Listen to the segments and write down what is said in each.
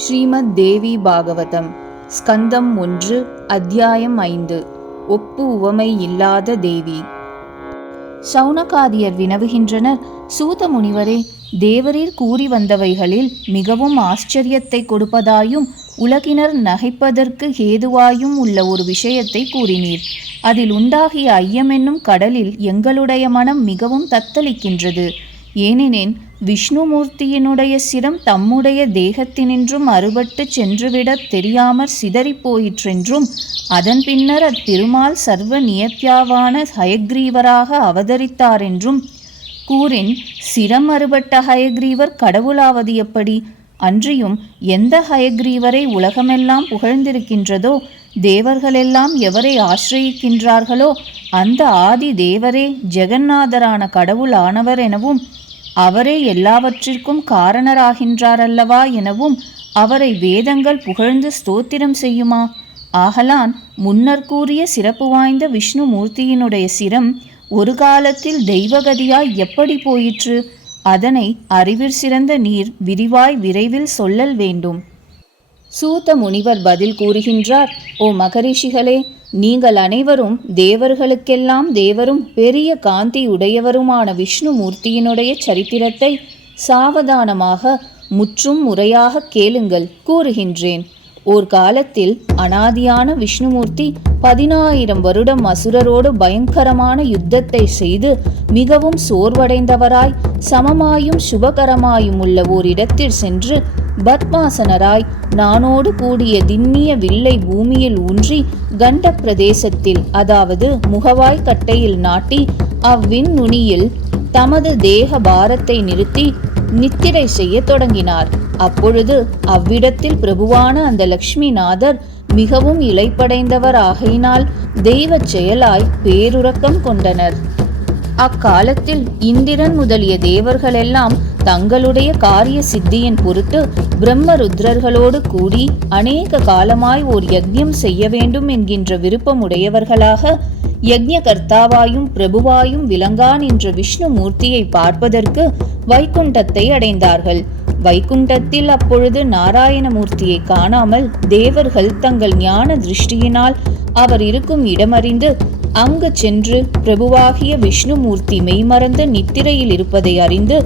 ஸ்ரீமத் தேவி பாகவதம் ஸ்கந்தம் 1 அத்தியாயம் 5 ஒப்பு உவமை இல்லாத தேவி. சௌனகாதியர் வினவுகின்றனர், சூத முனிவரே, தேவரீர் கூறி வந்தவைகளில் மிகவும் ஆச்சரியத்தை கொடுப்பதாயும் உலகினர் நகைப்பதற்கு ஏதுவாயும் உள்ள ஒரு விஷயத்தை கூறினீர். அதில் உண்டாகிய ஐயமென்னும் கடலில் எங்களுடைய மனம் மிகவும் தத்தளிக்கின்றது. ஏனெனின் விஷ்ணுமூர்த்தியினுடைய சிரம் தம்முடைய தேகத்தினின்றும் அறுபட்டு சென்றுவிடத் தெரியாமற் சிதறி போயிற்றென்றும், அதன் பின்னர் அத்திருமால் சர்வ நியத்யாவான ஹயக்ரீவராக அவதரித்தாரென்றும் கூறின், சிரம் அறுபட்ட ஹயக்ரீவர் கடவுளாவது எப்படி? அன்றியும் எந்த ஹயக்ரீவரை உலகமெல்லாம் புகழ்ந்திருக்கின்றதோ, தேவர்களெல்லாம் எவரை ஆசிரயிக்கின்றார்களோ அந்த ஆதி தேவரே ஜெகந்நாதரான கடவுள் ஆனவர் எனவும், அவரே எல்லாவற்றிற்கும் காரணராகின்றாரல்லவா எனவும் அவரை வேதங்கள் புகழ்ந்து ஸ்தோத்திரம் செய்யுமா? ஆகலான் முன்னர் கூறிய சிறப்பு வாய்ந்த விஷ்ணு மூர்த்தியினுடைய சிரம் ஒரு காலத்தில் தெய்வகதியாய் எப்படி போயிற்று? அதனை அறிவிற் சிறந்த நீர் விரிவாய் விரைவில் சொல்லல் வேண்டும். சூத முனிவர் பதில் கூறுகின்றார், ஓ மகரிஷிகளே, நீங்கள் அனைவரும் தேவர்களுக்கெல்லாம் தேவரும் பெரிய காந்தி உடையவருமான விஷ்ணு மூர்த்தியினுடைய சரித்திரத்தை சாவதானமாக முற்றும் முறையாக கேளுங்கள், கூறுகின்றேன். ஓர் காலத்தில் அனாதியான விஷ்ணுமூர்த்தி 10,000 வருடம் அசுரரோடு பயங்கரமான யுத்தத்தை செய்து மிகவும் சோர்வடைந்தவராய் சமமாயும் சுபகரமாயும் உள்ள ஓரிடத்தில் சென்று பத்மாசனராய் நானோடு கூடிய திண்ணிய வில்லை பூமியில் ஊன்றி கண்ட பிரதேசத்தில், அதாவது முகவாய் கட்டையில் நாட்டி அவ்வின் நுனியில் தமது தேக பாரத்தை நிறுத்தி நித்திரை செய்ய தொடங்கினார். அப்பொழுது அவ்விடத்தில் பிரபுவான அந்த லக்ஷ்மிநாதர் மிகவும் இளைப்படைந்தவர் ஆகையினால் தெய்வ செயலாய் பேருறக்கம் கொண்டனர். அக்காலத்தில் இந்திரன் முதலிய தேவர்களெல்லாம் தங்களுடைய காரிய சித்தியின் பொருட்டு பிரம்மருத்ரர்களோடு கூடி அநேக காலமாய் ஓர் யக்ஞம் செய்ய வேண்டும் என்கின்ற விருப்பமுடையவர்களாக யக்ஞகர்த்தாவாயும் பிரபுவாயும் விளங்கா நின்ற விஷ்ணு மூர்த்தியை பார்ப்பதற்கு வைகுண்டத்தை அடைந்தார்கள். வைகுண்டத்தில் அப்பொழுது நாராயணமூர்த்தியை காணாமல் தேவர்கள் தங்கள் ஞான திருஷ்டியினால் அவர் இருக்கும் இடமறிந்து அங்கு சென்று பிரபுவாகிய விஷ்ணுமூர்த்தி மெய்மறந்து நித்திரையில் இருப்பதை அறிந்து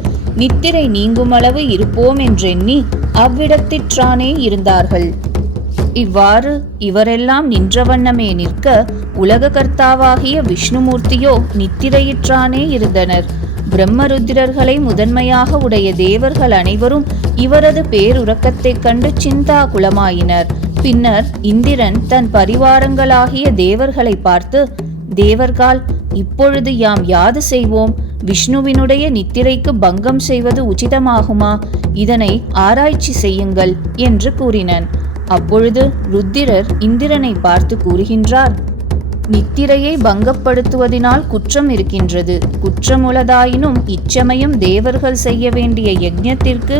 நித்திரை நீங்குமளவு இருப்போம் என்றெண்ணி அவ்விடத்திற்றானே இருந்தார்கள். இவ்வாறு இவரெல்லாம் நின்ற வண்ணமே நிற்க உலக கர்த்தாவாகிய விஷ்ணுமூர்த்தியோ நித்திரையிற்றானே இருந்தனர். பிரம்மருத்திரர்களை முதன்மையாக உடைய தேவர்கள் அனைவரும் இவரது பேருறக்கத்தைக் கண்டு சிந்தா குலமாயினர். பின்னர் இந்திரன் தன் பரிவாரங்களாகிய தேவர்களை பார்த்து, தேவர்கள், இப்பொழுது யாம் யாது செய்வோம்? விஷ்ணுவினுடைய நித்திரைக்கு பங்கம் செய்வது உச்சிதமாகுமா? இதனை ஆராய்ச்சி செய்யுங்கள் என்று கூறினன். அப்பொழுது ருத்திரர் இந்திரனை பார்த்து கூறுகின்றார், நித்திரையை பங்கப்படுத்துவதினால் குற்றம் இருக்கின்றது. குற்றமுளதாயினும் இச்சமயம் தேவர்கள் செய்ய வேண்டிய யஜ்ஞத்திற்கு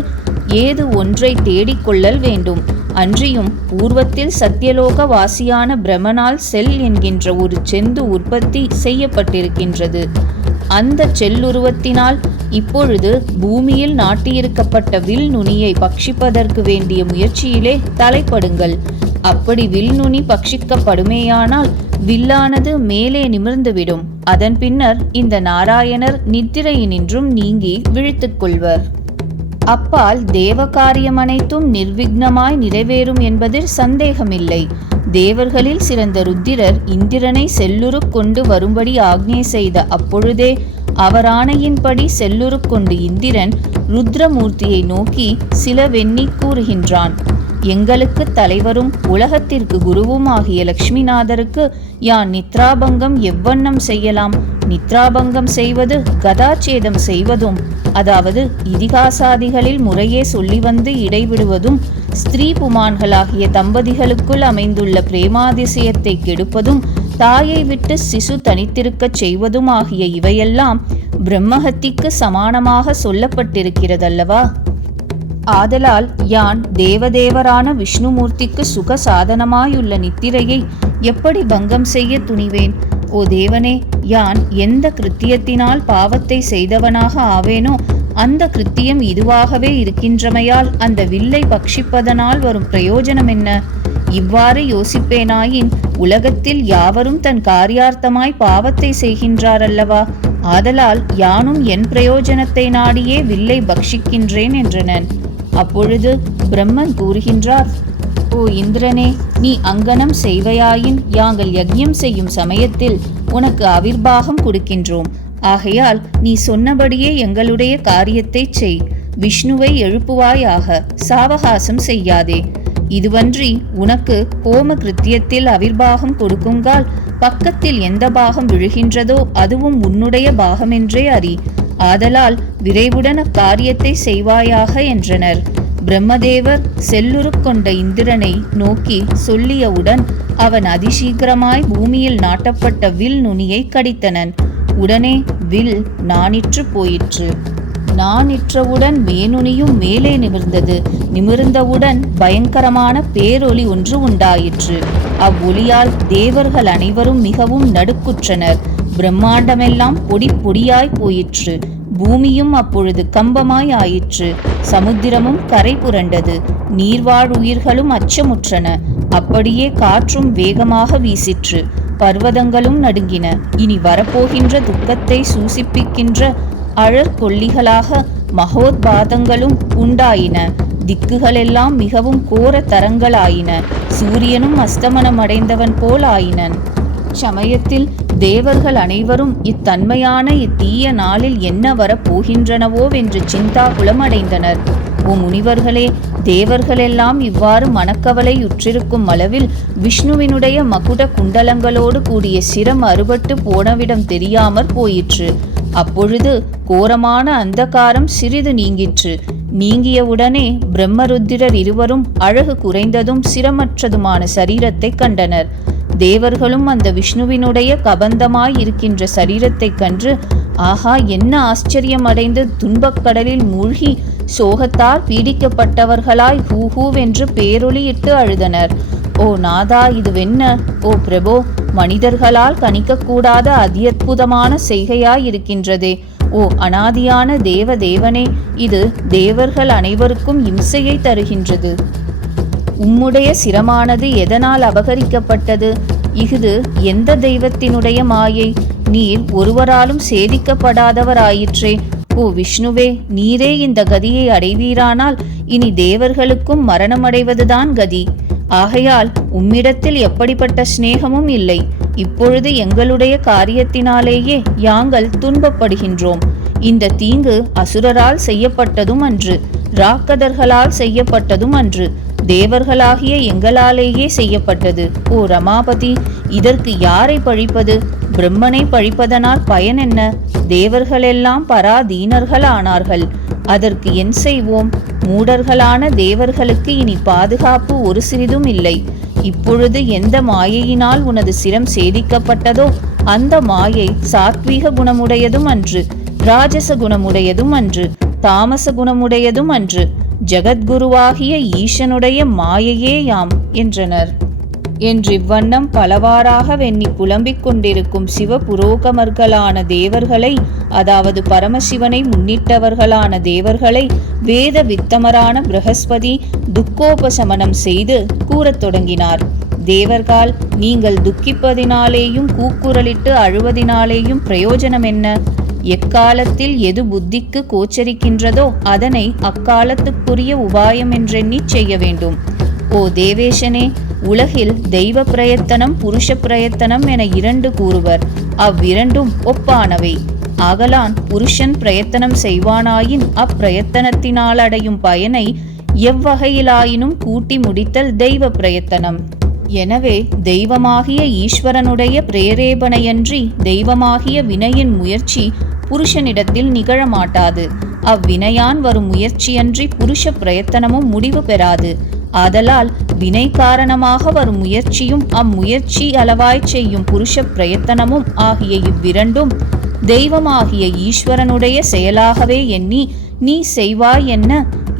ஏது ஒன்றை தேடிக்கொள்ளல் வேண்டும். அன்றியும் பூர்வத்தில் சத்தியலோக வாசியான பிரமனால் செல் என்கின்ற ஒரு செந்து உற்பத்தி செய்யப்பட்டிருக்கின்றது. அந்த செல்லுருவத்தினால் இப்பொழுது பூமியில் நாட்டியிருக்கப்பட்ட வில் நுனியை பட்சிப்பதற்கு வேண்டிய முயற்சியிலே தலைப்படுங்கள். அப்படி வில் நுனி பட்சிக்கப்படுமேயானால் வில்லானது மேலே நிமிர்ந்துவிடும். அதன் பின்னர் இந்த நாராயணர் நித்திரையினின்றும் நீங்கி விழித்துக் கொள்வர். அப்பால் தேவ காரியம் அனைத்தும் நிர்விக்னமாய் நிறைவேறும் என்பதில் சந்தேகமில்லை. தேவர்களில் சிறந்த ருத்திரர் இந்திரனை செல்லுரு கொண்டு வரும்படி ஆக்ஞை செய்த அப்பொழுதே அவர் ஆணையின்படி செல்லுரு கொண்டு இந்திரன் ருத்ரமூர்த்தியை நோக்கி சிலவெண்ணி கூறுகின்றான், எங்களுக்கு தலைவரும் உலகத்திற்கு குருவும் ஆகிய லக்ஷ்மிநாதருக்கு யான் நித்ராபங்கம் எவ்வண்ணம் செய்யலாம்? நித்ராபங்கம் செய்வது கதாச்சேதம் செய்வதும், அதாவது இதிகாசாதிகளில் முறையே சொல்லி வந்து இடைவிடுவதும், ஸ்திரீ புமான்களாகிய தம்பதிகளுக்குள் அமைந்துள்ள பிரேமாதிசயத்தை கெடுப்பதும், தாயை விட்டு சிசு தனித்திருக்கச் செய்வதும் ஆகிய இவையெல்லாம் பிரம்மஹத்திக்கு சமானமாக சொல்லப்பட்டிருக்கிறதல்லவா? ஆதலால் யான் தேவதேவரான விஷ்ணுமூர்த்திக்கு சுக சாதனமாயுள்ள நித்திரையை எப்படி பங்கம் செய்ய துணிவேன்? ஓ தேவனே, யான் எந்த கிருத்தியத்தினால் பாவத்தை செய்தவனாக ஆவேனோ அந்த கிருத்தியம் இதுவாகவே இருக்கின்றமையால் அந்த வில்லை பட்சிப்பதனால் வரும் பிரயோஜனம் என்ன? இவ்வாறு யோசிப்பேனாயின் உலகத்தில் யாவரும் தன் காரியார்த்தமாய் பாவத்தை செய்கின்றாரல்லவா? ஆதலால் யானும் என் பிரயோஜனத்தை நாடியே வில்லை பக்ஷிக்கின்றேன் என்றனன். அப்பொழுது பிரம்மன் கூறுகின்றார், ஓ இந்திரனே, நீ அங்கனம் செய்வையாயின் யாங்கள் யக்ஞம் செய்யும் சமயத்தில் உனக்கு அவிர்வாகம் கொடுக்கின்றோம். ஆகையால் நீ சொன்னபடியே எங்களுடைய காரியத்தை செய். விஷ்ணுவை எழுப்புவாயாக, சாவகாசம் செய்யாதே. இதுவன்றி உனக்கு ஹோம கிருத்தியத்தில் அவிர்வாகம் கொடுக்குங்கால் பக்கத்தில் எந்த பாகம் விழுகின்றதோ அதுவும் உன்னுடைய பாகமென்றே அறி. ஆதலால் விரைவுடன் அக்காரியத்தை செய்வாயாக என்றனர். பிரம்மதேவர் செல்லுருக்கொண்ட இந்திரனை நோக்கி சொல்லியவுடன் அவன் அதிசீக்கிரமாய் பூமியில் நாட்டப்பட்ட வில் நுனியை கடித்தனன். உடனே வில் நாணிற்று போயிற்று. நாணிற்றவுடன் மேனுனியும் மேலே நிமிர்ந்தது. நிமிர்ந்தவுடன் பயங்கரமான பேரொலி ஒன்று உண்டாயிற்று. அவ்வொலியால் தேவர்கள் அனைவரும் மிகவும் நடுக்குற்றனர். பிரம்மாண்டமெல்லாம் பொடி பொடியாய் போயிற்று. பூமியும் அப்பொழுது கம்பமாய் ஆயிற்று. சமுத்திரமும் கரை புரண்டது. நீர்வாழ் உயிர்களும் அச்சமுற்றன. அப்படியே காற்றும் வேகமாக வீசிற்று. பர்வதங்களும் நடுங்கின. இனி வரப்போகின்ற துக்கத்தை சூசிப்பிக்கின்ற அழற்கொல்லிகளாக மகோத்பாதங்களும் உண்டாயின. திக்குகளெல்லாம் மிகவும் கோர தரங்களாயின. சூரியனும் அஸ்தமனம் அடைந்தவன் போல் ஆயினன். சமயத்தில் தேவர்கள் அனைவரும் இத்தன்மையான இத்தீய நாளில் என்ன வரப்போகின்றனவோவென்று சிந்தாகுலம் அடைந்தனர். ஓ முனிவர்களே, தேவர்களெல்லாம் இவ்வாறு மனக்கவலையுற்றிருக்கும் அளவில் விஷ்ணுவினுடைய மகுட குண்டலங்களோடு கூடிய சிரம் அறுபட்டு போனவிடம் தெரியாமற் போயிற்று. அப்பொழுது கோரமான அந்தகாரம் சிறிது நீங்கிற்று. நீங்கியவுடனே பிரம்மருத்திரர் இருவரும் அழகு குறைந்ததும் சிரமற்றதுமான சரீரத்தை கண்டனர். தேவர்களும் அந்த விஷ்ணுவினுடைய கபந்தமாய் இருக்கின்ற சரீரத்தை கண்டு, ஆஹா, என்ன ஆச்சரியம் அடைந்து துன்பக்கடலில் மூழ்கி சோகத்தால் பீடிக்கப்பட்டவர்களாய் ஹூஹூவென்று பேரொலியிட்டு அழுதனர். ஓ நாதா, இதுவென்ன? ஓ பிரபோ, மனிதர்களால் கணிக்கக்கூடாத அத்புதமான செய்கையாயிருக்கின்றதே. ஓ அனாதியான தேவனே, இது தேவர்கள் அனைவருக்கும் இம்சையை தருகின்றது. உம்முடைய சிரமானது எதனால் அபகரிக்கப்பட்டது? இஃது எந்த தெய்வத்தினுடைய மாயை? நீர் ஒருவராலும் சேதிக்கப்படாதவராயிற்றே. ஓ விஷ்ணுவே, நீரே இந்த கதியை அடைவீரானால் இனி தேவர்களுக்கும் மரணமடைவதுதான் கதி. ஆகையால் உம்மிடத்தில் எப்படிப்பட்ட சிநேகமும் இல்லை. இப்பொழுது எங்களுடைய காரியத்தினாலேயே யாங்கள் துன்பப்படுகின்றோம். இந்த தீங்கு அசுரரால் செய்யப்பட்டதும் அன்று, ராக்கதர்களால் செய்யப்பட்டதும் அன்று, தேவர்களாகிய எங்களாலேயே செய்யப்பட்டது. ஓ ரமாபதி, இதற்கு யாரை பழிப்பது? பிரம்மனை பழிப்பதனால் பயன் என்ன? தேவர்களெல்லாம் பராதீனர்கள் ஆனார்கள். அதற்கு என் செய்வோம்? மூடர்களான தேவர்களுக்கு இனி பாதுகாப்பு ஒரு சிறிதும் இல்லை. இப்பொழுது எந்த மாயையினால் உனது சிரம் சேதிக்கப்பட்டதோ அந்த மாயை சாத்வீக குணமுடையதும் அன்று, ராஜச குணமுடையதும் அன்று, தாமச குணமுடையதும் அன்று, ஜகத்குருவாகிய ஈசனுடைய மாயையே யாம் என்றனர். என்றிவ்வண்ணம் பலவாறாக வெண்ணி புலம்பிக் கொண்டிருக்கும் சிவபுரோகமர்களான தேவர்களை, அதாவது பரமசிவனை முன்னிட்டவர்களான தேவர்களை வேத வித்தமரான பிரகஸ்பதி துக்கோபசமனம் செய்து கூறத் தொடங்கினார். தேவர்கள், நீங்கள் துக்கிப்பதினாலேயும் கூக்குரலிட்டு அழுவதினாலேயும் பிரயோஜனம் என்ன? எக்காலத்தில் எது புத்திக்கு கோச்சரிக்கின்றதோ அதனை அக்காலத்துக்குரிய உபாயம் என்றெண்ணி செய்ய வேண்டும். ஓ தேவேஷனே, உலகில் தெய்வ பிரயத்தனம் புருஷ பிரயத்தனம் என இரண்டு கூறுவர். அவ்விரண்டும் ஒப்பானவை. ஆகலான் புருஷன் பிரயத்தனம் செய்வானாயின் அப்பிரயத்தனத்தினால் அடையும் பயனை எவ்வகையிலாயினும் கூட்டி முடித்தல் தெய்வ பிரயத்தனம். எனவே தெய்வமாகிய ஈஸ்வரனுடைய பிரேரேபணையன்றி தெய்வமாகிய வினையின் முயற்சி புருஷனிடத்தில் நிகழமாட்டாது. அவ்வினையான் வரும் முயற்சியன்றி புருஷ பிரயத்தனமும் முடிவு பெறாது. ஆதலால் வினை காரணமாக வரும் முயற்சியும் அம்முயற்சி அளவாய் செய்யும் புருஷ பிரயத்தனமும் ஆகிய இவ்விரண்டும் தெய்வமாகிய ஈஸ்வரனுடைய செயலாகவே எண்ணி நீ செய்வாய் என்ன?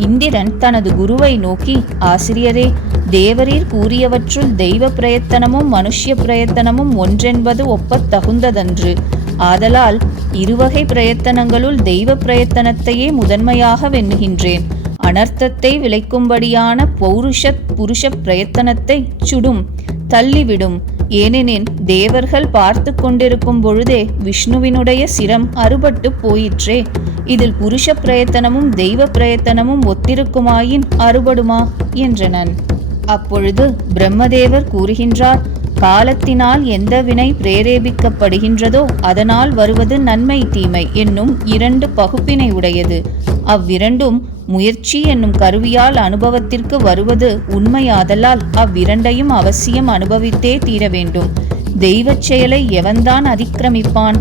இந்திரன் தனது குருவை நோக்கி, ஆசிரியரே, தேவரீர் கூறியவற்றுள் தெய்வ பிரயத்தனமும் மனுஷ்ய பிரயத்தனமும் ஒன்றென்பது ஒப்பத் தகுந்ததன்று. ஆதலால் இருவகை பிரயத்தனங்களுள் தெய்வ பிரயத்தனத்தையே முதன்மையாக வெண்ணுகின்றேன். அனர்த்தத்தை விளைக்கும்படியான புருஷ பிரயத்தனத்தை சுடும், தள்ளிவிடும். ஏனெனில் தேவர்கள் பார்த்து கொண்டிருக்கும் பொழுதே விஷ்ணுவினுடைய சிரம் அறுபட்டு போயிற்றே. இதில் புருஷ பிரயத்தனமும் தெய்வ பிரயத்தனமும் ஒத்திருக்குமாயின் அறுபடுமா என்றனன். அப்பொழுது பிரம்மதேவர் கூறுகின்றார், காலத்தினால் எந்த வினை பிரேரேபிக்கப்படுகின்றதோ அதனால் வருவது நன்மை தீமை என்னும் 2 பகுப்பினை உடையது. அவ்விரண்டும் முயற்சி என்னும் கருவியால் அனுபவத்திற்கு வருவது உண்மையாதலால் அவ்விரண்டையும் அவசியம் அனுபவித்தே தீர வேண்டும். தெய்வச் செயலை எவன்தான் அதிக்கிரமிப்பான்?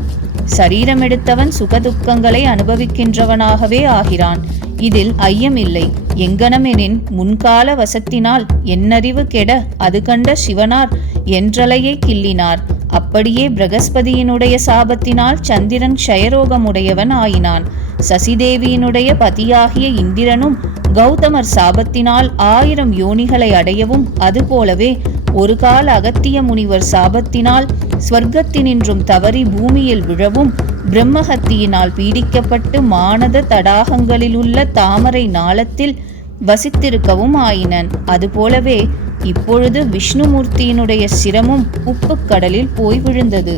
சரீரமெடுத்தவன் சுகதுக்கங்களை அனுபவிக்கின்றவனாகவே ஆகிறான். இதில் ஐயமில்லை. எங்கனமெனின் முன்கால வசத்தினால் என்னறிவு கெட அது கண்ட சிவனார் என்றலையை கிள்ளினார். அப்படியே பிரகஸ்பதியினுடைய சாபத்தினால் சந்திரன் க்ஷயரோகமுடையவன் ஆயினான். சசிதேவியினுடைய பதியாகிய இந்திரனும் கௌதமர் சாபத்தினால் 1000 யோனிகளை அடையவும், அதுபோலவே ஒரு கால அகத்திய முனிவர் சாபத்தினால் ஸ்வர்க்கத்தினின்றும் தவறி பூமியில் விழவும், பிரம்மஹத்தியினால் பீடிக்கப்பட்டு மானத தடாகங்களிலுள்ள தாமரை நாளத்தில் வசித்திருக்கவும் ஆயினன். அதுபோலவே இப்பொழுது விஷ்ணுமூர்த்தியினுடைய சிரமும் உப்புக் கடலில் போய் விழுந்தது.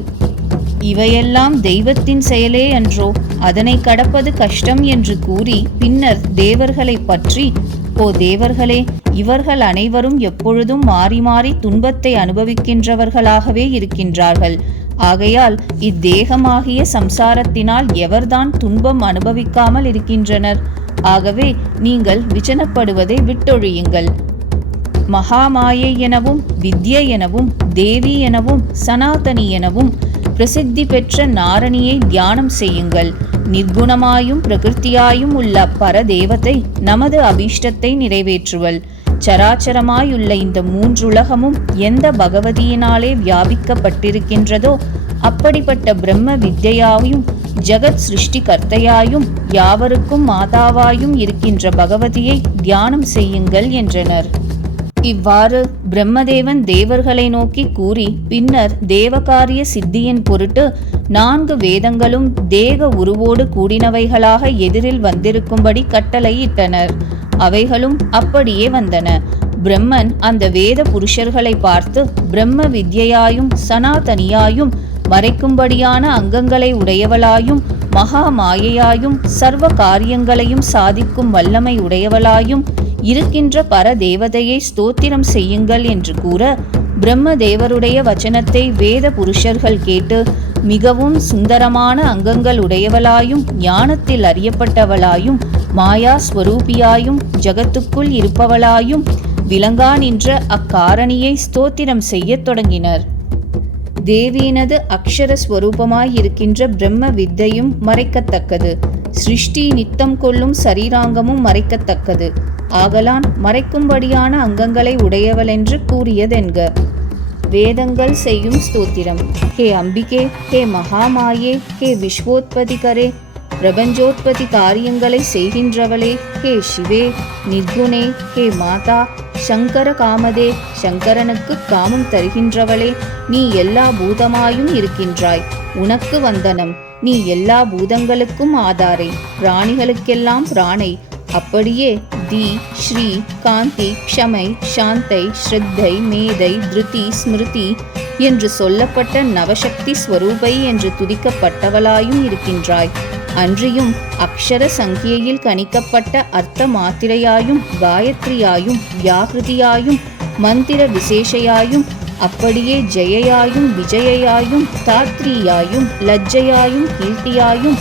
இவையெல்லாம் தெய்வத்தின் செயலே அன்றோ? அதனை கடப்பது கஷ்டம் என்று கூறி பின்னர் தேவர்களை பற்றி, ஓ தேவர்களே, இவர்கள் அனைவரும் எப்பொழுதும் மாறி மாறி துன்பத்தை அனுபவிக்கின்றவர்களாகவே இருக்கின்றார்கள். ஆகையால் இத்தேகமாகிய சம்சாரத்தினால் எவர்தான் துன்பம் அனுபவிக்காமல் இருக்கின்றனர்? ஆகவே நீங்கள் விசனப்படுவதை விட்டொழியுங்கள். மகாமாயை எனவும் வித்யை எனவும் தேவி எனவும் சனாதனி எனவும் பிரசித்தி பெற்ற நாரணியை தியானம் செய்யுங்கள். நிர்குணமாயும் பிரகிருத்தியாயும் உள்ள பரதேவதை நமது அபீஷ்டத்தை நிறைவேற்றுவள். சராச்சரமாயுள்ள இந்த 3 உலகமும் எந்த பகவதியினாலே வியாபிக்கப்பட்டிருக்கின்றதோ அப்படிப்பட்ட பிரம்ம வித்யாயும் ஜகத் சிருஷ்டி கர்த்தையாயும் யாவருக்கும் மாதாவாயும் இருக்கின்ற பகவதியை தியானம் செய்யுங்கள் என்றனர். இவ்வாறு பிரம்மதேவன் தேவர்களை நோக்கி கூறி பின்னர் தேவகாரிய சித்தியின் பொருட்டு 4 வேதங்களும் தேக உருவோடு கூடினவைகளாக எதிரில் வந்திருக்கும்படி கட்டளையிட்டனர். அவைகளும் அப்படியே வந்தன. பிரம்மன் அந்த வேத புருஷர்களை பார்த்து, பிரம்ம வித்யாயும் சனாதனியாயும் மறைக்கும்படியான அங்கங்களை உடையவளாயும் மகா மாயையாயும் சர்வ காரியங்களையும் சாதிக்கும் வல்லமை உடையவளாயும் இருக்கின்ற பரதேவதையை ஸ்தோத்திரம் செய்யுங்கள் என்று கூற, பிரம்மதேவருடைய வச்சனத்தை வேத புருஷர்கள் கேட்டு மிகவும் சுந்தரமான அங்கங்கள் உடையவளாயும் ஞானத்தில் அறியப்பட்டவளாயும் மாயா ஸ்வரூபியாயும் ஜகத்துக்குள் இருப்பவளாயும் விளங்கா நின்ற அக்காரணியை ஸ்தோத்திரம் செய்யத் தொடங்கினர். தேவியினது அக்ஷர ஸ்வரூபமாயிருக்கின்ற பிரம்ம வித்தையும் மறைக்கத்தக்கது. சிருஷ்டி நித்தம் கொள்ளும் சரீராங்கமும் மறைக்கத்தக்கது. ஆகலான் மறைக்கும்படியான அங்கங்களை உடையவளென்று கூறியதென்க. வேதங்கள் செய்யும் ஸ்தோத்திரம். ஹே அம்பிகே, ஹே மகாமாயே, ஹே விஸ்வோத்பதிகரே, பிரபஞ்சோத்பத்தி காரியங்களை செய்கின்றவளே, ஹே சிவே, நிர்குணே, ஹே மாதா, சங்கர காமதே, சங்கரனுக்கு காமம் தருகின்றவளே, நீ எல்லா பூதமாயும் இருக்கின்றாய். உனக்கு வந்தனம். நீ எல்லா பூதங்களுக்கும் ஆதாரை, பிராணிகளுக்கெல்லாம் பிராணை. அப்படியே தி, ஸ்ரீ, காந்தி, க்ஷமை, சாந்தை, ஸ்ரத்தை, மேதை, திருதி, ஸ்மிருதி என்று சொல்லப்பட்ட நவசக்தி ஸ்வரூபை என்று துதிக்கப்பட்டவளாயும் இருக்கின்றாய். அன்றியும் அக்ஷர சங்கியையில் கணிக்கப்பட்ட அர்த்த மாத்திரையாயும் காயத்ரியாயும் வியாகிருதியாயும் மந்திர விசேஷையாயும் அப்படியே ஜெயையாயும் விஜயையாயும் தாத்ரியாயும் லஜ்ஜையாயும் கீர்த்தியாயும்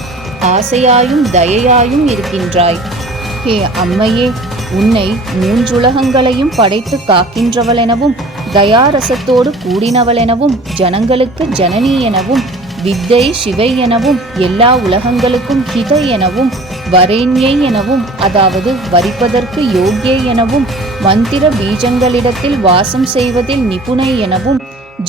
ஆசையாயும் தயையாயும் இருக்கின்றாய். ஹே அம்மையே, உன்னை 3 உலகங்களையும் படைத்து காக்கின்றவளெனவும் தயாரசத்தோடு கூடினவளெனவும் ஜனங்களுக்கு ஜனனி எனவும் வித்தை சிவை எனவும் எல்லா உலகங்களுக்கும் ஹிதை எனவும் வரேண்யை எனவும் அதாவது வரிப்பதற்கு யோக்யை எனவும் மந்திர பீஜங்களிடத்தில் வாசம் செய்வதில் நிபுணை எனவும்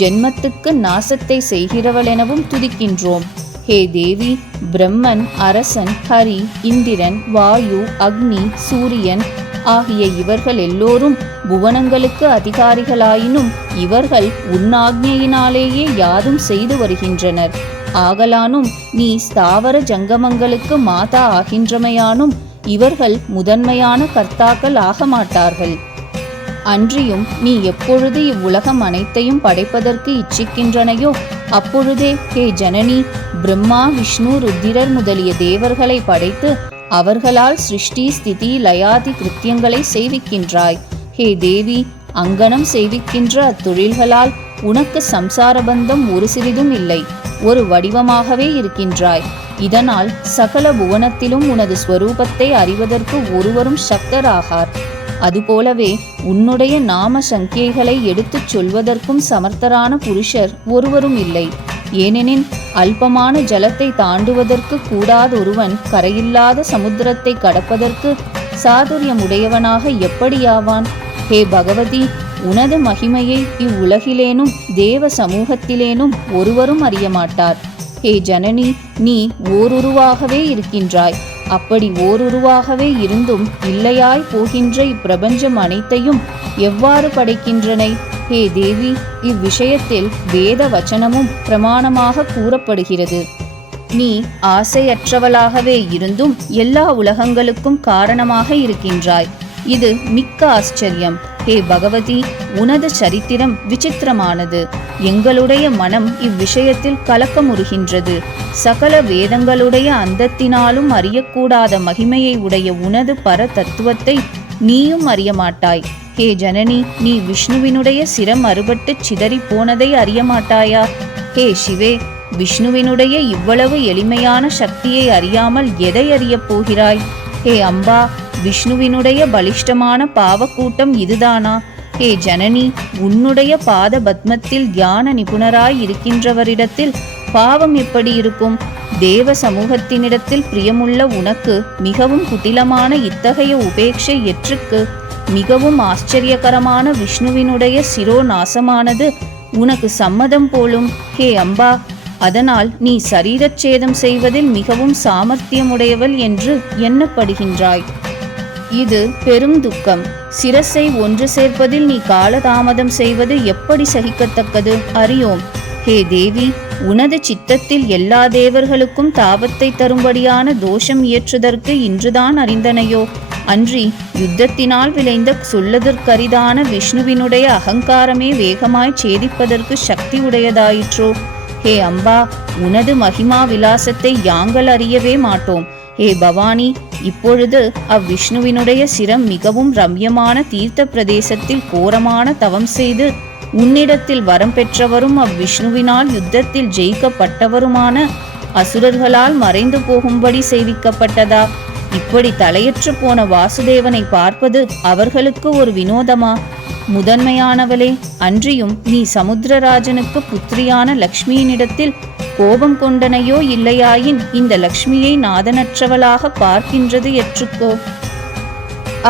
ஜென்மத்துக்கு நாசத்தை செய்கிறவள் எனவும் துதிக்கின்றோம். ஹே தேவி, பிரம்மன், அரசன், ஹரி, இந்திரன், வாயு, அக்னி, சூரியன் ஆகிய இவர்கள் எல்லோரும் புவனங்களுக்கு அதிகாரிகளாயினும் இவர்கள் உன்னாக்ஞையினாலேயே யாதும் செய்து வருகின்றனர். ஆகலானும் நீ ஸ்தாவர ஜங்கமங்களுக்கு மாதா ஆகின்றமையானும் இவர்கள் முதன்மையான கர்த்தாக்கள் ஆக மாட்டார்கள். அன்றியும் நீ எப்பொழுது இவ்வுலகம் அனைத்தையும் படைப்பதற்கு இச்சிக்கின்றனையோ அப்பொழுதே ஹே ஜனனி பிரம்மா விஷ்ணு ருத்திரர் முதலிய தேவர்களை படைத்து அவர்களால் சிருஷ்டி ஸ்திதி லயாதி கிருத்தியங்களை செய்விக்கின்றாய். ஹே தேவி, அங்கனம் செய்விக்கின்ற அத்தொழில்களால் உனக்கு சம்சார பந்தம் ஒரு சிறிதும் இல்லை. ஒரு வடிவமாகவே இருக்கின்றாய். இதனால் சகல புவனத்திலும் உனது ஸ்வரூபத்தை அறிவதற்கு ஒருவரும் சக்தராகார். அதுபோலவே உன்னுடைய நாம சங்கியைகளை எடுத்துச் சொல்வதற்கும் சமர்த்தரான புருஷர் ஒருவரும் இல்லை. ஏனெனில் அல்பமான ஜலத்தை தாண்டுவதற்கு கூடாதொருவன் கரையில்லாத சமுத்திரத்தை கடப்பதற்கு சாதுரியமுடையவனாக எப்படியாவான்? ஹே பகவதி, உனது மகிமையை இவ்வுலகிலேனும் தேவ சமூகத்திலேனும் ஒருவரும் அறியமாட்டார். ஹே ஜனனி, நீ ஓருருவாகவே இருக்கின்றாய். அப்படி ஓருருவாகவே இருந்தும் இல்லையாய் போகின்ற இப்பிரபஞ்சம் அனைத்தையும் எவ்வாறு படைக்கின்றனை? ஹே தேவி, இவ்விஷயத்தில் வேத வச்சனமும் பிரமாணமாக கூறப்படுகிறது. நீ ஆசையற்றவளாகவே இருந்தும் எல்லா உலகங்களுக்கும் காரணமாக இருக்கின்றாய். இது மிக்க ஆச்சரியம். ஹே பகவதி, உனது சரித்திரம் விசித்திரமானது. எங்களுடைய மனம் இவ்விஷயத்தில் கலக்கமுறுகின்றது. சகல வேதங்களுடைய அந்தத்தினாலும் அறியக்கூடாத மகிமையை உடைய உனது பர தத்துவத்தை நீயும் அறியமாட்டாய். ஹே ஜனனி, நீ விஷ்ணுவினுடைய சிரம் அறுபட்டு சிதறி போனதை அறியமாட்டாயா? ஹே சிவே, விஷ்ணுவினுடைய இவ்வளவு எளிமையான சக்தியை அறியாமல் எதை அறியப் போகிறாய்? ஹே அம்பா, விஷ்ணுவினுடைய பலிஷ்டமான பாவக்கூட்டம் இதுதானா? ஹே ஜனனி, உன்னுடைய பாத பத்மத்தில் தியான நிபுணராய் இருக்கின்றவரிடத்தில் பாவம் எப்படி இருக்கும்? தேவ சமூகத்தினிடத்தில் பிரியமுள்ள உனக்கு மிகவும் குட்டிலமான இத்தகைய உபேட்சை எற்றுக்கு? மிகவும் ஆச்சரியகரமான விஷ்ணுவினுடைய சிரோ நாசமானது உனக்கு சம்மதம் போலும். ஹே அம்பா, அதனால் நீ சரீரச்சேதம் செய்வதில் மிகவும் சாமர்த்தியமுடையவள் என்று எண்ணப்படுகின்றாய். இது பெரும் துக்கம். சிரசை ஒன்று சேர்ப்பதில் நீ காலதாமதம் செய்வது எப்படி சகிக்கத்தக்கது? அறியோம். ஹே தேவி, உனது சித்தத்தில் எல்லா தேவர்களுக்கும் தாபத்தை தரும்படியான தோஷம் இயற்றுதற்கு இன்றுதான் அறிந்தனையோ? அன்றி யுத்தத்தினால் விளைந்த சொல்லதற்கரிதான விஷ்ணுவினுடைய அகங்காரமே வேகமாய் சேதிப்பதற்கு சக்தி உடையதாயிற்றோ? ஹே அம்பா, உனது மகிமா விலாசத்தை யாங்கள் அறியவே மாட்டோம். ஹே பவானி, இப்பொழுது அவ்விஷ்ணுவினுடைய சிரம் மிகவும் ரம்யமான தீர்த்த பிரதேசத்தில் கோரமான தவம் செய்து உன்னிடத்தில் வரம் பெற்றவரும் அவ்விஷ்ணுவினால் யுத்தத்தில் ஜெயிக்கப்பட்டவருமான அசுரர்களால் மறைந்து போகும்படி செய்விக்கப்பட்டதா? இப்படி தலையற்று போன வாசுதேவனை பார்ப்பது அவர்களுக்கு ஒரு வினோதமா? முதன்மையானவளே, அன்றியும் நீ சமுத்திரராஜனுக்கு புத்திரியான லக்ஷ்மியினிடத்தில் கோபம் கொண்டனையோ இல்லையாயின் இந்த லக்ஷ்மியை நாதனற்றவளாக பார்க்கின்றது எற்றுக்கோ?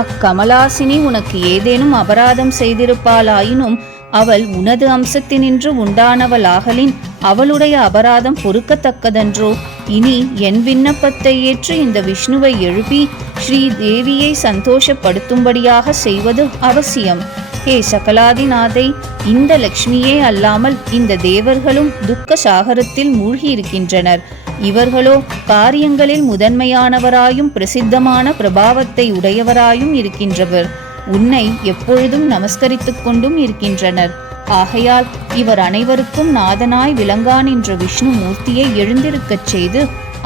அக்கமலாசினி உனக்கு ஏதேனும் அபராதம் செய்திருப்பாளாயினும் அவள் உனது அம்சத்தினின்று உண்டானவளாகலின் அவளுடைய அபராதம் பொறுக்கத்தக்கதன்றோ? இனி என் விண்ணப்பத்தை ஏற்று இந்த விஷ்ணுவை எழுப்பி ஸ்ரீ தேவியை சந்தோஷப்படுத்தும்படியாக செய்வது அவசியம். ஹே சகலாதிநாதை, இந்த லக்ஷ்மியே அல்லாமல் இந்த தேவர்களும் துக்க சாகரத்தில் மூழ்கியிருக்கின்றனர். இவர்களோ காரியங்களில் முதன்மையானவராயும் பிரசித்தமான பிரபாவத்தை உடையவராயும் இருக்கின்றவர். உன்னை எப்பொழுதும் நமஸ்கரித்துக் கொண்டும் இருக்கின்றனர். ஆகையால் இவர் அனைவருக்கும் நாதனாய் விளங்கான் என்ற விஷ்ணு மூர்த்தியை எழுந்திருக்கச் செய்து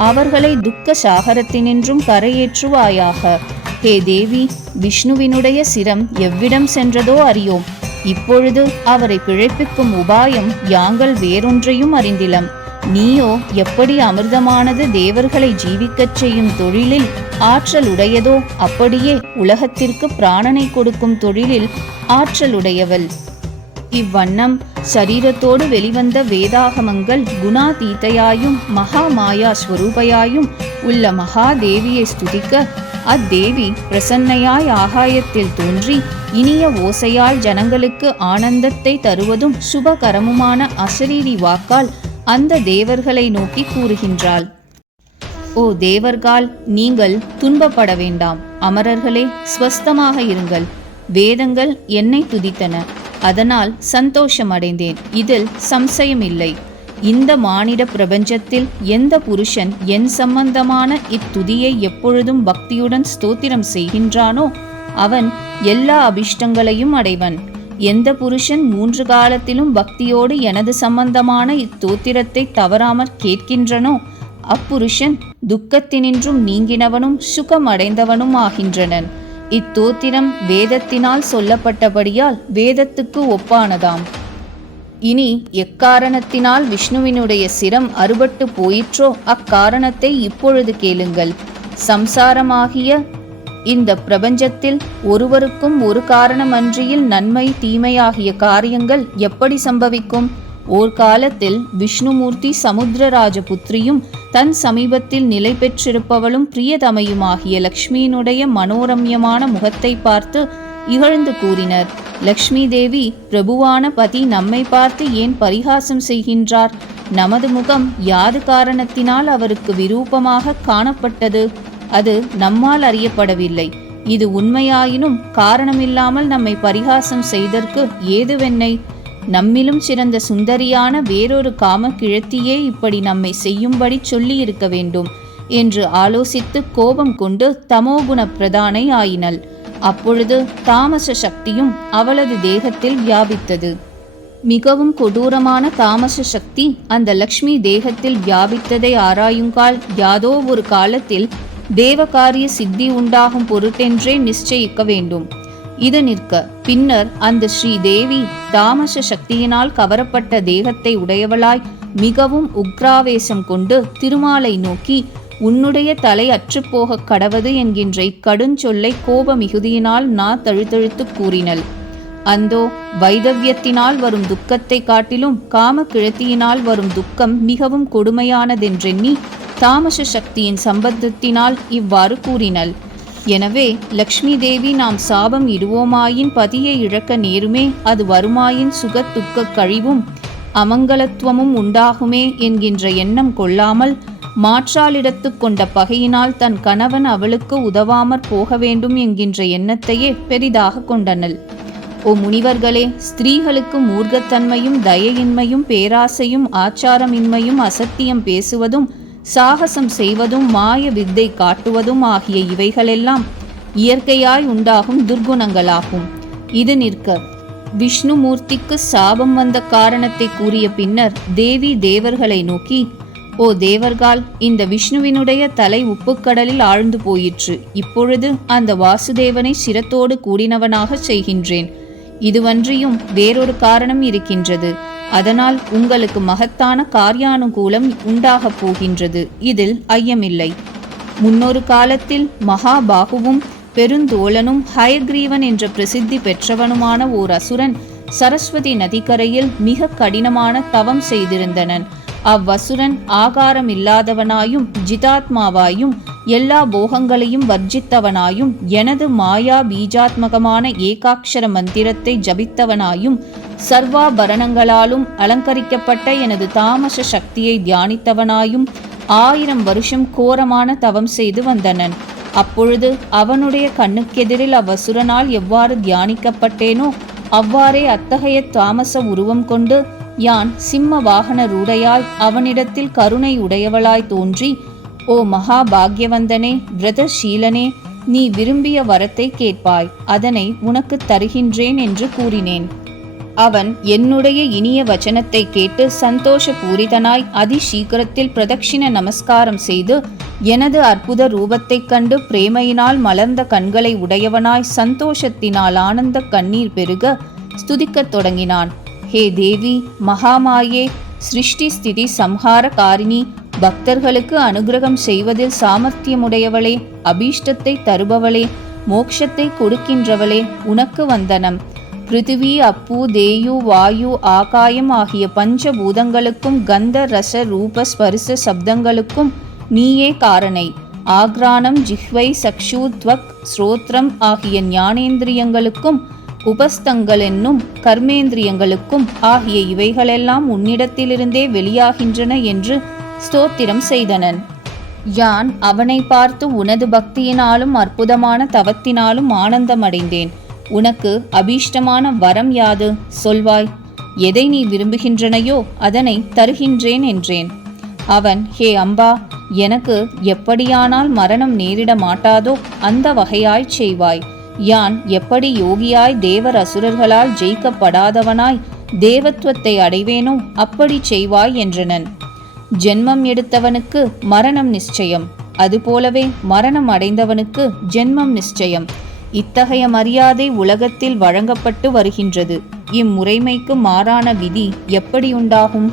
அவர்களை துக்க சாகரத்தினின்றும் கரையேற்றுவாயாக. ஹே தேவி, விஷ்ணுவினுடைய சிரம் எவ்விடம் சென்றதோ அறியோம். இப்பொழுது அவரை பிழைப்பிக்கும் உபாயம் யாங்கள் வேறொன்றையும் அறிந்திலம். நீயோ எப்படி அமிர்தமானது தேவர்களை ஜீவிக்கச் செய்யும் தொழிலில் ஆற்றலுடையதோ அப்படியே உலகத்திற்கு பிராணனை கொடுக்கும் தொழிலில் ஆற்றலுடையவள். இவ்வண்ணம் சரீரத்தோடு வெளிவந்த வேதாகமங்கள் குணாதீதையாயும் மகா மாயா ஸ்வரூபையாயும் உள்ள மகாதேவியை ஸ்துதிக்க அத்தேவி பிரசன்னையாய் ஆகாயத்தில் தோன்றி இனிய ஓசையால் ஜனங்களுக்கு ஆனந்தத்தை தருவதும் சுபகரமுமான அசரீரி வாக்கால் அந்த தேவர்களை நோக்கி கூறுகின்றாள். ஓ தேவர்கள், நீங்கள் துன்பப்பட வேண்டாம். அமரர்களே, ஸ்வஸ்தமாக இருங்கள். வேதங்கள் என்னை துதித்தன, அதனால் சந்தோஷமடைந்தேன். இதில் சம்சயமில்லை. இந்த மானிட பிரபஞ்சத்தில் எந்த புருஷன் என் சம்பந்தமான இத்துதியை எப்பொழுதும் பக்தியுடன் ஸ்தோத்திரம் செய்கின்றானோ அவன் எல்லா அபிஷ்டங்களையும் அடைவன். எந்த புருஷன் 3 காலத்திலும் பக்தியோடு எனது சம்பந்தமான இத்தோத்திரத்தை தவறாமற் கேட்கின்றனோ அப்புருஷன் துக்கத்தினின்றும் நீங்கினவனும் சுகம் அடைந்தவனும் ஆகின்றனன். இத்தோத்திரம் வேதத்தினால் சொல்லப்பட்டபடியால் வேதத்துக்கு ஒப்பானதாம். இனி எக்காரணத்தினால் விஷ்ணுவினுடைய சிரம் அறுபட்டு போயிற்றோ அக்காரணத்தை இப்பொழுது கேளுங்கள். சம்சாரமாகிய இந்த பிரபஞ்சத்தில் ஒருவருக்கும் ஒரு காரணமன்றியில் நன்மை தீமையாகிய காரியங்கள் எப்படி சம்பவிக்கும்? ஓர் காலத்தில் விஷ்ணுமூர்த்தி சமுத்திரராஜ புத்திரியும் தன் சமீபத்தில் நிலை பெற்றிருப்பவளும் பிரியதமையுமாகிய லக்ஷ்மியினுடைய மனோரம்யமான முகத்தை பார்த்து இகழ்ந்து கூறினர். லக்ஷ்மி தேவி, பிரபுவான பதி நம்மை பார்த்து ஏன் பரிகாசம் செய்கின்றார்? நமது முகம் யாது காரணத்தினால் அவருக்கு விரூபமாக காணப்பட்டது? அது நம்மால் அறியப்படவில்லை. இது உண்மையாயினும் காரணமில்லாமல் நம்மை பரிகாசம் செய்தற்கு ஏதுவென்னை? நம்மிலும் சிறந்த சுந்தரியான வேறொரு காம கிழத்தியே இப்படி நம்மை செய்யும்படி சொல்லி இருக்க வேண்டும் என்று ஆலோசித்து கோபம் கொண்டு தமோகுண பிரதானை ஆயினள். அப்பொழுது தாமச சக்தியும் அவளது தேகத்தில் வியாபித்தது. மிகவும் கொடூரமான தாமச சக்தி அந்த லக்ஷ்மி தேகத்தில் வியாபித்ததை ஆராயுங்கால் யாதோ ஒரு காலத்தில் தேவகாரிய சித்தி உண்டாகும் பொருட்டென்றே நிச்சயிக்க வேண்டும். இது நிற்க பின்னர் அந்த ஸ்ரீதேவி தாமச சக்தியினால் கவரப்பட்ட தேகத்தை உடையவளாய் மிகவும் உக்ராவேசம் கொண்டு திருமாலை நோக்கி, உன்னுடைய தலை அற்றுப்போக கடவது என்கின்ற இக்கடுஞ்சொல்லை கோப மிகுதியினால் தழுத்தழுத்து கூறினள். அந்தோ வைதவ்யத்தினால் வரும் துக்கத்தை காட்டிலும் காம கிழத்தியினால் வரும் துக்கம் மிகவும் கொடுமையானதென்றெண்ணி தாமச சக்தியின் சம்பந்தத்தினால் இவ்வாறு கூறினள். எனவே லக்ஷ்மி தேவி, நாம் சாபம் இடுவோமாயின் பதியை இழக்க நேருமே, அது வருமாயின் சுகத்துக்க கழிவும் அமங்கலத்துவமும் உண்டாகுமே என்கின்ற எண்ணம் கொள்ளாமல் மாற்றாலிடத்து கொண்ட பகையினால் தன் கணவன் அவளுக்கு உதவாமற் போக வேண்டும் என்கின்ற எண்ணத்தையே பெரிதாக கொண்டனள். ஓ முனிவர்களே, ஸ்திரீகளுக்கு மூர்க்கத்தன்மையும் தயையின்மையும் பேராசையும் ஆச்சாரமின்மையும் அசத்தியம் பேசுவதும் சாகசம் செய்வதும் மாய வித்தை காட்டுவதும் ஆகிய இவைகளெல்லாம் இயற்கையாய் உண்டாகும் துர்குணங்களாகும். இது நிற்க விஷ்ணுமூர்த்திக்கு சாபம் வந்த காரணத்தை கூறிய பின்னர் தேவி தேவர்களை நோக்கி, ஓ தேவர்கள், இந்த விஷ்ணுவினுடைய தலை உப்புக்கடலில் ஆழ்ந்து போயிற்று. இப்பொழுது அந்த வாசுதேவனை சிரத்தோடு கூடினவனாக செய்கின்றேன். இதுவன்றியும் வேறொரு காரணம் இருக்கின்றது. அதனால் உங்களுக்கு மகத்தான காரியானுகூலம் உண்டாகப் போகின்றது. இதில் ஐயமில்லை. முன்னொரு காலத்தில் மகாபாகுவும் பெருந்தோழனும் ஹயக்ரீவன் என்ற பிரசித்தி பெற்றவனுமான ஓர் அசுரன் சரஸ்வதி நதிக்கரையில் மிக கடினமான தவம் செய்திருந்தனன். அவ்வசுரன் ஆகாரம் இல்லாதவனாயும் ஜிதாத்மாவாயும் எல்லா போகங்களையும் வர்ஜித்தவனாயும் எனது மாயா பீஜாத்மகமான ஏகாட்சர மந்திரத்தை ஜபித்தவனாயும் சர்வாபரணங்களாலும் அலங்கரிக்கப்பட்ட எனது தாமச சக்தியை தியானித்தவனாயும் 1000 வருஷம் கோரமான தவம் செய்து வந்தனன். அப்பொழுது அவனுடைய கண்ணுக்கெதிரில் அவ்வசுரனால் எவ்வாறு தியானிக்கப்பட்டேனோ அவ்வாறே அத்தகைய தாமச உருவம் கொண்டு யான் சிம்ம வாகன ரூடையாய் அவனிடத்தில் கருணை உடையவளாய் தோன்றி, ஓ மகாபாக்யவந்தனே, விரதசீலனே, நீ விரும்பிய வரத்தை கேட்பாய், அதனை உனக்கு தருகின்றேன் என்று கூறினேன். அவன் என்னுடைய இனிய வச்சனத்தை கேட்டு சந்தோஷ பூரிதனாய் அதிசீக்கிரத்தில் பிரதட்சிண நமஸ்காரம் செய்து எனது அற்புத ரூபத்தைக் கண்டு பிரேமையினால் மலர்ந்த கண்களை உடையவனாய் சந்தோஷத்தினால் ஆனந்த கண்ணீர் பெருக ஸ்துதிக்கத் தொடங்கினான். ஹே தேவி, மகாமாயே, சிருஷ்டி ஸ்திதி சம்ஹார காரிணி, பக்தர்களுக்கு அனுகிரகம் செய்வதில் சாமர்த்தியமுடையவளே, அபீஷ்டத்தை தருபவளே, மோட்சத்தை கொடுக்கின்றவளே, உனக்கு வந்தனம். பிருத்திவி, அப்பு, தேயு, வாயு, ஆகாயம் ஆகிய பஞ்சபூதங்களுக்கும் கந்த ரச ரூப ஸ்பரிச சப்தங்களுக்கும் நீயே காரணை. ஆக்ரானம், ஜிஹ்வை, சக்ஷு, த்வக், ஸ்ரோத்ரம் ஆகிய ஞானேந்திரியங்களுக்கும் உபஸ்தங்கள் என்னும் கர்மேந்திரியங்களுக்கும் ஆகிய இவைகளெல்லாம் உன்னிடத்திலிருந்தே வெளியாகின்றன என்று ஸ்தோத்திரம் செய்தனன். யான் அவனை பார்த்து உனது பக்தியினாலும் அற்புதமான தவத்தினாலும் ஆனந்தமடைந்தேன். உனக்கு அபீஷ்டமான வரம் யாது? சொல்வாய். எதை நீ விரும்புகின்றனையோ அதனை தருகின்றேன் என்றேன். அவன், ஹே அம்பா, எனக்கு எப்படியானால் மரணம் நேரிட மாட்டாதோ அந்த வகையாய்ச் செய்வாய். யான் எப்படி யோகியாய் தேவர் அசுரர்களால் ஜெயிக்கப்படாதவனாய் தேவத்துவத்தை அடைவேனோ அப்படி செய்வாய் என்றனன். ஜென்மம் எடுத்தவனுக்கு மரணம் நிச்சயம், அதுபோலவே மரணம் அடைந்தவனுக்கு ஜென்மம் நிச்சயம். இத்தகைய மரியாதை உலகத்தில் வழங்கப்பட்டு வருகின்றது. இம்முறைமைக்கு மாறான விதி எப்படி உண்டாகும்?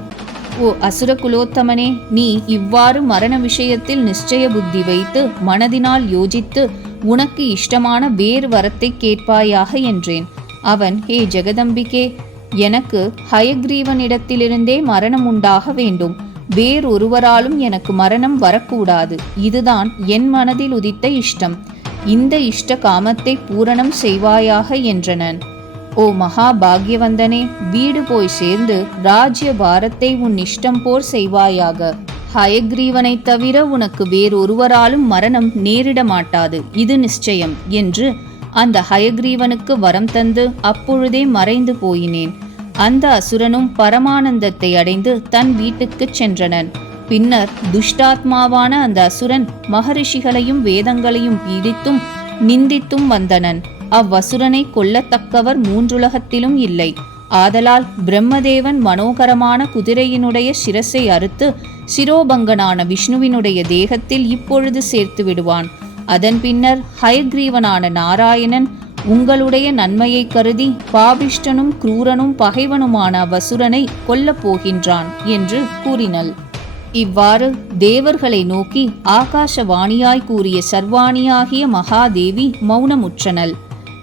ஓ அசுரகுலோத்தமனே, நீ இவ்வாறு மரண விஷயத்தில் நிச்சய புத்தி வைத்து மனதினால் யோசித்து உனக்கு இஷ்டமான வேறு வரத்தை கேட்பாயாக என்றேன். அவன், ஹே ஜெகதம்பிகே, எனக்கு ஹயக்ரீவனிடத்திலிருந்தே மரணம் உண்டாக வேண்டும். வேறொருவராலும் எனக்கு மரணம் வரக்கூடாது. இதுதான் என் மனதில் உதித்த இஷ்டம். இந்த இஷ்ட காமத்தை பூரணம் செய்வாயாக என்றனன். ஓ மகா பாக்யவந்தனே, வீடு போய் சேர்ந்து ராஜ்ய பாரத்தை உன் இஷ்டம் போர் செய்வாயாக. ஹயக்ரீவனை தவிர உனக்கு வேறொருவராலும் மரணம் நேரிட மாட்டாது, இது நிச்சயம் என்று அந்த ஹயக்ரீவனுக்கு வரம் தந்து அப்பொழுதே மறைந்து போயினேன். அந்த அசுரனும் பரமானந்தத்தை அடைந்து தன் வீட்டுக்குச் சென்றனன். பின்னர் துஷ்டாத்மாவான அந்த அசுரன் மகரிஷிகளையும் வேதங்களையும் பீடித்தும் நிந்தித்தும் வந்தனன். அவ்வசுரனை கொல்லத்தக்கவர் மூன்றுலகத்திலும் இல்லை. ஆதலால் பிரம்மதேவன் மனோகரமான குதிரையினுடைய சிரசை அறுத்து சிரோபங்கனான விஷ்ணுவினுடைய தேகத்தில் இப்பொழுது சேர்த்து விடுவான். அதன் பின்னர் ஹயக்ரீவனான நாராயணன் உங்களுடைய நன்மையை கருதி பாபிஷ்டனும் கிரூரனும் பகைவனுமான அவ்வசுரனை கொல்லப் போகின்றான் என்று கூறினள். இவ்வாறு தேவர்களை நோக்கி ஆகாசவாணியாய் கூறிய சர்வாணியாகிய மகாதேவி மௌனமுற்றனள்.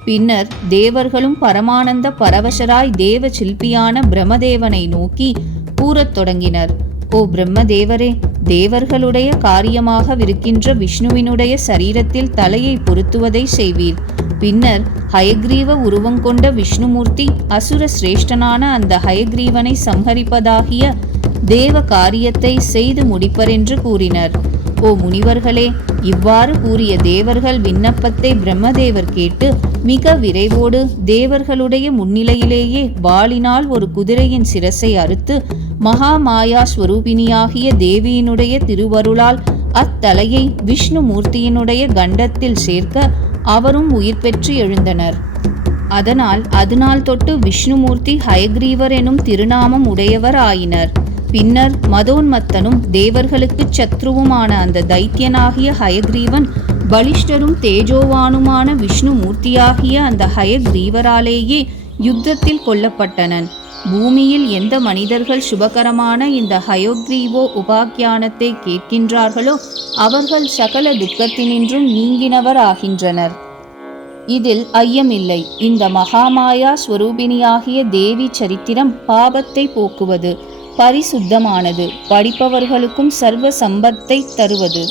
பின்னர் தேவர்களும் பரமானந்த பரவசராய் தேவ சில்பியான பிரம்மதேவனை நோக்கி கூறத் தொடங்கினர். ஓ பிரம்மதேவரே, தேவர்களுடைய காரியமாகவிருக்கின்ற விஷ்ணுவினுடைய சரீரத்தில் தலையை பொருத்துவதை செய்வீர். பின்னர் ஹயக்ரீவ உருவங்கொண்ட விஷ்ணுமூர்த்தி அசுர சிரேஷ்டனான அந்த ஹயக்ரீவனை சம்ஹரிப்பதாகிய தேவ காரியத்தை செய்து முடிப்பரென்று கூறினர். ஓ முனிவர்களே, இவ்வாறு கூறிய தேவர்கள் விண்ணப்பத்தை பிரம்மதேவர் கேட்டு மிக விரைவோடு தேவர்களுடைய முன்னிலையிலேயே வாளினால் ஒரு குதிரையின் சிரசை அறுத்து மகாமாயா ஸ்வரூபிணியாகிய தேவியினுடைய திருவருளால் அத்தலையை விஷ்ணுமூர்த்தியினுடைய கண்டத்தில் சேர்க்க அவரும் உயிர் பெற்று எழுந்தனர். அதனால் தொட்டு விஷ்ணுமூர்த்தி ஹயக்ரீவர் எனும் திருநாமம் உடையவர் ஆயினர். பின்னர் மதோன்மத்தனும் தேவர்களுக்கு சத்ருவுமான அந்த தைத்தியனாகிய ஹயக்ரீவன் பலிஷ்டரும் தேஜோவானுமான விஷ்ணுமூர்த்தியாகிய அந்த ஹயக்ரீவராலேயே யுத்தத்தில் கொல்லப்பட்டனன். பூமியில் எந்த மனிதர்கள் சுபகரமான இந்த ஹயக்ரீவோ உபாக்கியானத்தை கேட்கின்றார்களோ அவர்கள் சகல துக்கத்தினின்றும் நீங்கினவர் ஆகின்றனர். இதில் ஐயமில்லை. இந்த மகாமாயா ஸ்வரூபிணியாகிய தேவி சரித்திரம் பாபத்தை போக்குவது, பரிசுத்தமானது, படிப்பவர்களுக்கும் சர்வ சம்பத்தை தருவது.